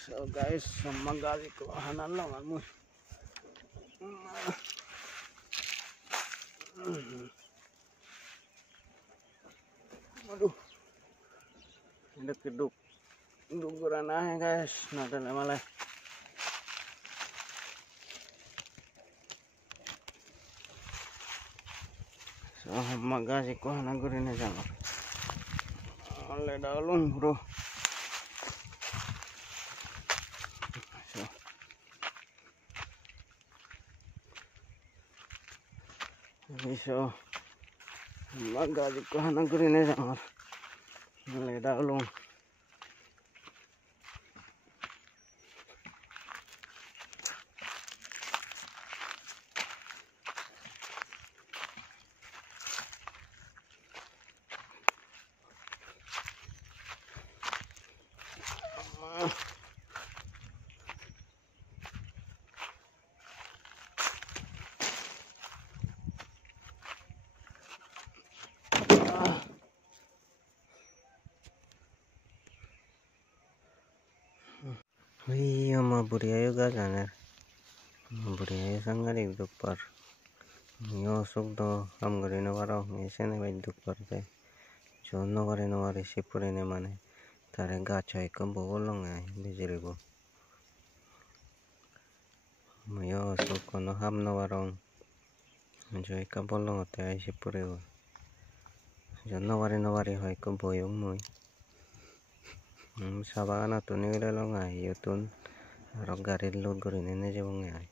So guys, magali ko hanan lang mo. Aduh. Ini keduk. Duguran aja guys, nadal malah. So magali ko hanan gurin na jang. Oleh daulun bro. So magali ko hanan gurin na jang. Oleh daulun. Iya mah budaya juga kan budaya sangat hidup par nyosok do ham gari na waro ngesen ba hidup par te jono gari na wari sipure ne mane tare gacha ikam bolong ai bijirigo mayo sok kono ham na warong jo ikam bolong te ai sipure go jono gari na wari hoy ko boyong moi sabana tuni gele lo ngai yutun aro garir lot gorine ne jebong ai